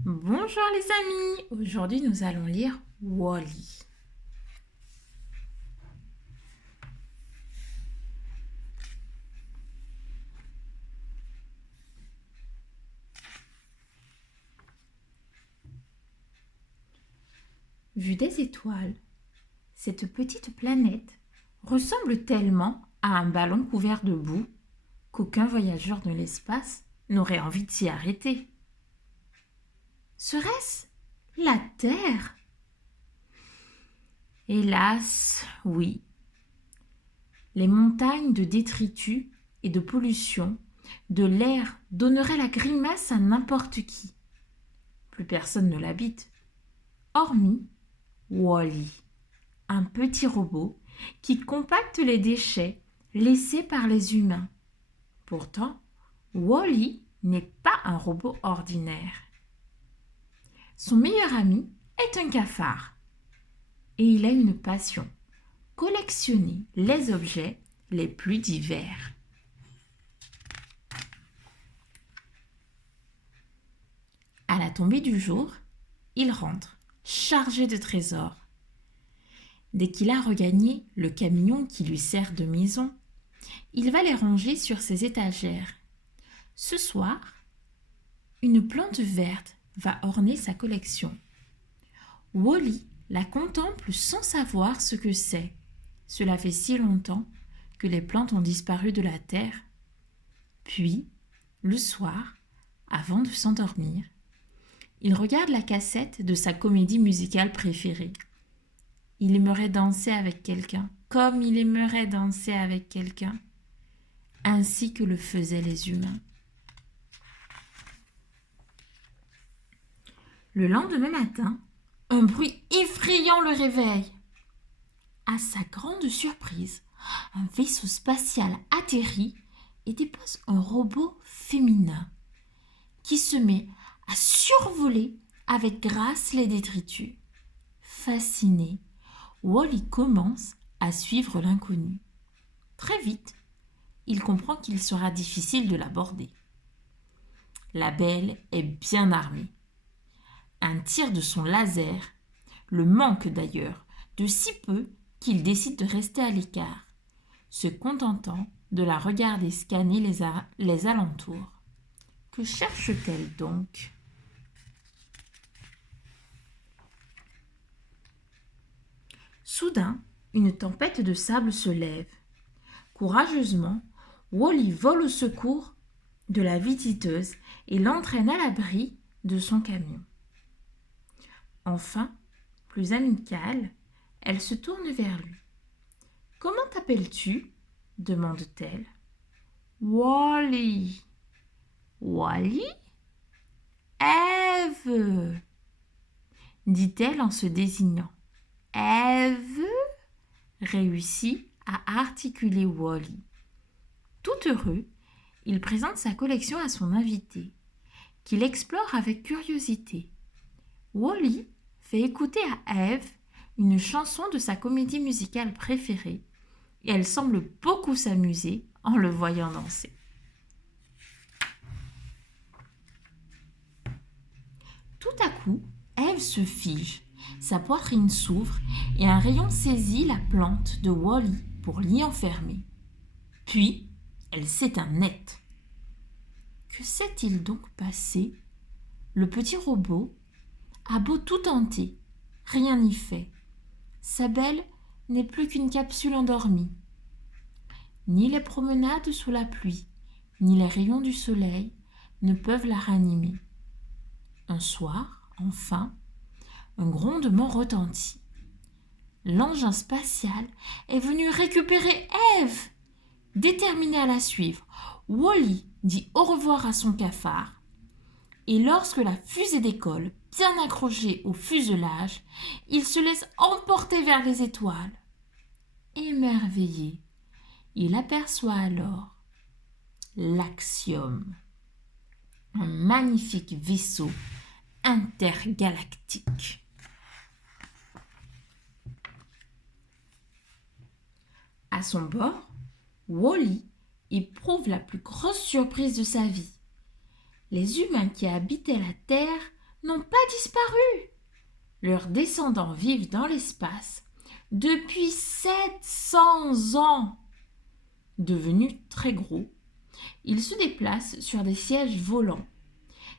Bonjour les amis, aujourd'hui nous allons lire Wall-E. Vue des étoiles, cette petite planète ressemble tellement à un ballon couvert de boue qu'aucun voyageur de l'espace n'aurait envie de s'y arrêter. Serait-ce la Terre? Hélas, oui. Les montagnes de détritus et de pollution de l'air donneraient la grimace à n'importe qui. Plus personne ne l'habite, hormis Wall-E, un petit robot qui compacte les déchets laissés par les humains. Pourtant, Wall-E n'est pas un robot ordinaire. Son meilleur ami est un cafard et il a une passion, collectionner les objets les plus divers. À la tombée du jour, il rentre, chargé de trésors. Dès qu'il a regagné le camion qui lui sert de maison, il va les ranger sur ses étagères. Ce soir, une plante verte va orner sa collection. Wall-E la contemple sans savoir ce que c'est. Cela fait si longtemps que les plantes ont disparu de la terre. Puis, le soir, avant de s'endormir, il regarde la cassette de sa comédie musicale préférée. Il aimerait danser avec quelqu'un, comme il aimerait danser avec quelqu'un, ainsi que le faisaient les humains. Le lendemain matin, un bruit effrayant le réveille. À sa grande surprise, un vaisseau spatial atterrit et dépose un robot féminin qui se met à survoler avec grâce les détritus. Fasciné, Wall-E commence à suivre l'inconnu. Très vite, il comprend qu'il sera difficile de l'aborder. La belle est bien armée. Un tir de son laser le manque d'ailleurs de si peu qu'il décide de rester à l'écart, se contentant de la regarder scanner les alentours. Que cherche-t-elle donc? Soudain, une tempête de sable se lève. Courageusement, Wall-E vole au secours de la visiteuse et l'entraîne à l'abri de son camion. Enfin, plus amicale, elle se tourne vers lui. « Comment t'appelles-tu » demande-t-elle. « Wall-E. »« Wall-E ? Ève » dit-elle en se désignant. « Ève » réussit à articuler Wall-E. Tout heureux, il présente sa collection à son invité, qu'il explore avec curiosité. Wall-E fait écouter à Ève une chanson de sa comédie musicale préférée et elle semble beaucoup s'amuser en le voyant danser. Tout à coup, Ève se fige, sa poitrine s'ouvre et un rayon saisit la plante de Wall-E pour l'y enfermer. Puis, elle s'éteint net. Que s'est-il donc passé? Le petit robot a beau tout tenter, rien n'y fait. Sa belle n'est plus qu'une capsule endormie. Ni les promenades sous la pluie, ni les rayons du soleil ne peuvent la ranimer. Un soir, enfin, un grondement retentit. L'engin spatial est venu récupérer Ève. Déterminé à la suivre, Wall-E dit au revoir à son cafard. Et lorsque la fusée décolle, bien accrochée au fuselage, il se laisse emporter vers les étoiles. Émerveillé, il aperçoit alors l'Axiom, un magnifique vaisseau intergalactique. À son bord, Wall-E éprouve la plus grosse surprise de sa vie. Les humains qui habitaient la Terre n'ont a disparu. Leurs descendants vivent dans l'espace depuis 700 ans. Devenus très gros, ils se déplacent sur des sièges volants.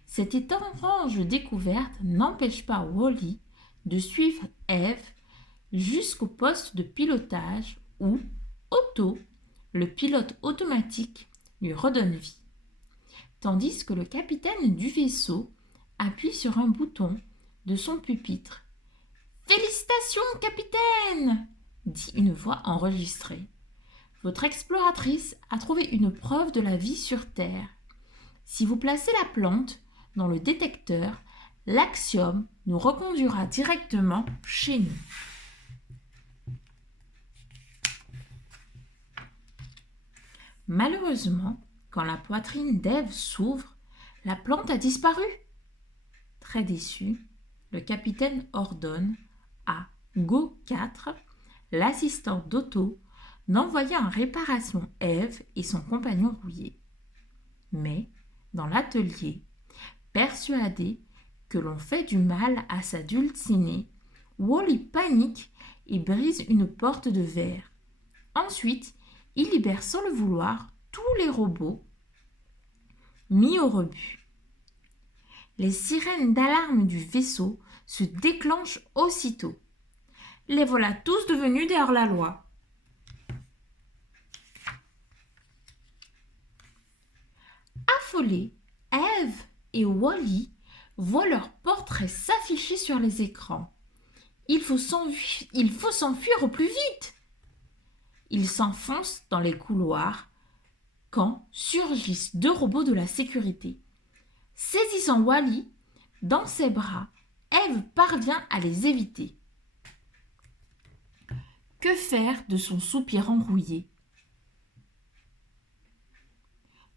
Cette étrange découverte n'empêche pas Wall-E de suivre Eve jusqu'au poste de pilotage où Otto, le pilote automatique, lui redonne vie. Tandis que le capitaine du vaisseau appuie sur un bouton de son pupitre. « Félicitations, capitaine !» dit une voix enregistrée. « Votre exploratrice a trouvé une preuve de la vie sur Terre. Si vous placez la plante dans le détecteur, l'axiome nous reconduira directement chez nous. » Malheureusement, quand la poitrine d'Ève s'ouvre, la plante a disparu. Très déçu, le capitaine ordonne à Go 4, l'assistant d'Otto, d'envoyer en réparation Eve et son compagnon rouillé. Mais, dans l'atelier, persuadé que l'on fait du mal à sa dulcinée, Wall-E panique et brise une porte de verre. Ensuite, il libère sans le vouloir tous les robots mis au rebut. Les sirènes d'alarme du vaisseau se déclenchent aussitôt. Les voilà tous devenus des hors-la-loi. Affolés, Eve et Wall-E voient leurs portraits s'afficher sur les écrans. Il faut s'enfuir au plus vite. Ils s'enfoncent dans les couloirs quand surgissent 2 robots de la sécurité. Saisissant Wall-E dans ses bras, Eve parvient à les éviter. Que faire de son soupirant rouillé?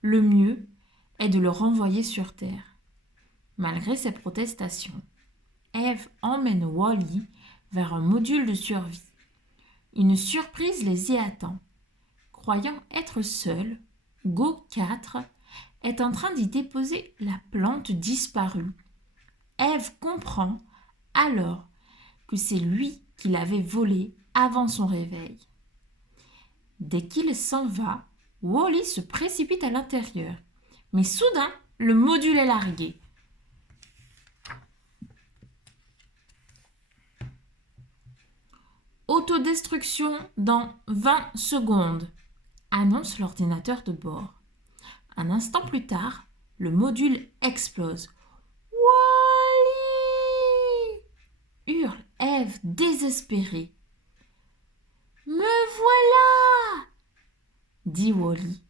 Le mieux est de le renvoyer sur Terre. Malgré ses protestations, Eve emmène Wall-E vers un module de survie. Une surprise les y attend. Croyant être seul, Go 4 est en train d'y déposer la plante disparue. Eve comprend alors que c'est lui qui l'avait volée avant son réveil. Dès qu'il s'en va, Wall-E se précipite à l'intérieur. Mais soudain, le module est largué. Autodestruction dans 20 secondes, annonce l'ordinateur de bord. Un instant plus tard, le module explose. Wall-E! Hurle Eve désespérée. Me voilà! Dit Wall-E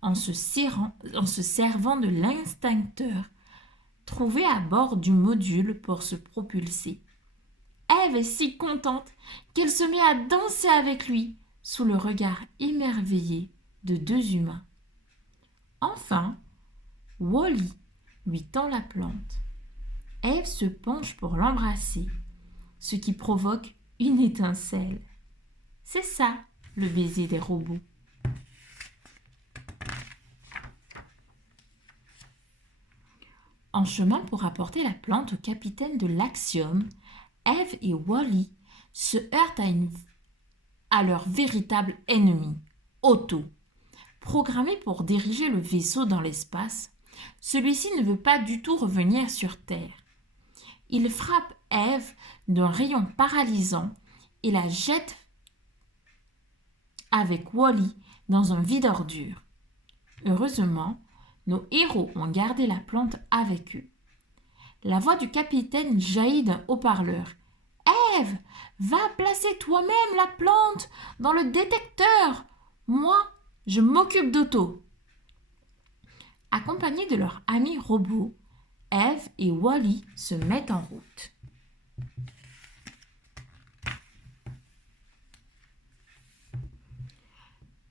en se servant de l'extincteur trouvé à bord du module pour se propulser. Eve est si contente qu'elle se met à danser avec lui sous le regard émerveillé de 2 humains. Enfin, Wall-E lui tend la plante. Eve se penche pour l'embrasser, ce qui provoque une étincelle. C'est ça, le baiser des robots. En chemin pour apporter la plante au capitaine de l'Axiom, Eve et Wall-E se heurtent à leur véritable ennemi, Otto. Programmé pour diriger le vaisseau dans l'espace, celui-ci ne veut pas du tout revenir sur Terre. Il frappe Eve d'un rayon paralysant et la jette avec Wall-E dans un vide ordure. Heureusement, nos héros ont gardé la plante avec eux. La voix du capitaine jaillit d'un haut-parleur. « Eve, va placer toi-même la plante dans le détecteur. Moi, je m'occupe d'Otto. » Accompagnés de leur ami robot, Eve et Wall-E se mettent en route.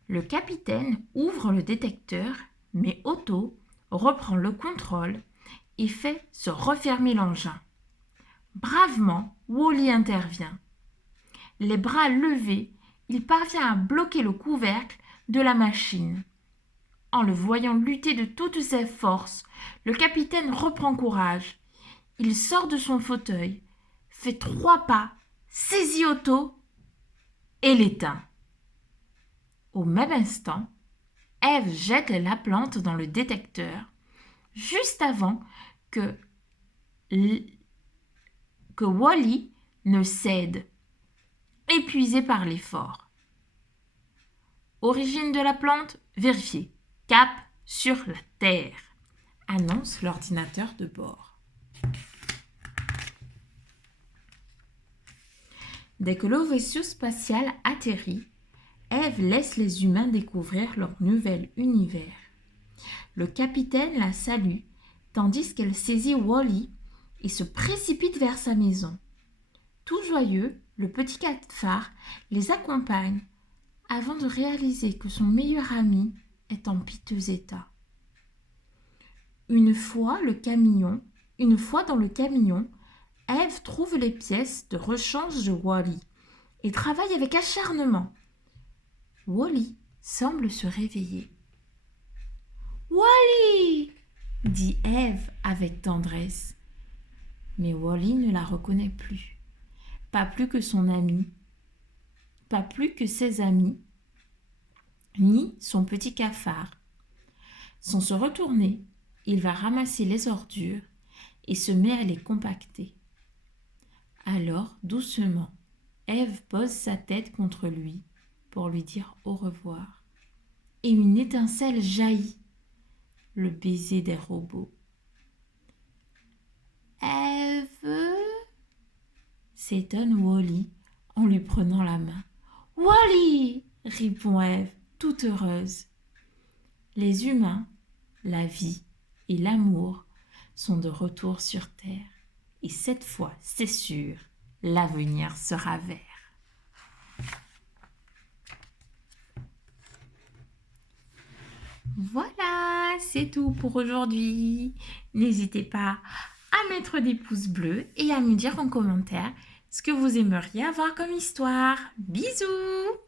Le capitaine ouvre le détecteur, mais Otto reprend le contrôle et fait se refermer l'engin. Bravement, Wall-E intervient. Les bras levés, il parvient à bloquer le couvercle de la machine. En le voyant lutter de toutes ses forces, le capitaine reprend courage. Il sort de son fauteuil, fait 3 pas, saisit Otto et l'éteint. Au même instant, Ève jette la plante dans le détecteur, juste avant que Wally ne cède, épuisé par l'effort. Origine de la plante vérifiée. Cap sur la Terre, annonce l'ordinateur de bord. Dès que le vaisseau spatial atterrit, Ève laisse les humains découvrir leur nouvel univers. Le capitaine la salue, tandis qu'elle saisit Wally et se précipite vers sa maison. Tout joyeux, le petit cafard les accompagne avant de réaliser que son meilleur ami est en piteux état. Une fois dans le camion, Ève trouve les pièces de rechange de Wally et travaille avec acharnement. Wally semble se réveiller. « Wally !» dit Ève avec tendresse. Mais Wally ne la reconnaît plus. Pas plus que son ami, pas plus que ses amis, ni son petit cafard. Sans se retourner, il va ramasser les ordures et se met à les compacter. Alors, doucement, Ève pose sa tête contre lui pour lui dire au revoir. Et une étincelle jaillit, le baiser des robots. « Ève ?» s'étonne Wally en lui prenant la main. « Wally !» répond Ève, toute heureuse. Les humains, la vie et l'amour sont de retour sur Terre. Et cette fois, c'est sûr, l'avenir sera vert. Voilà, c'est tout pour aujourd'hui. N'hésitez pas à mettre des pouces bleus et à me dire en commentaire ce que vous aimeriez avoir comme histoire. Bisous!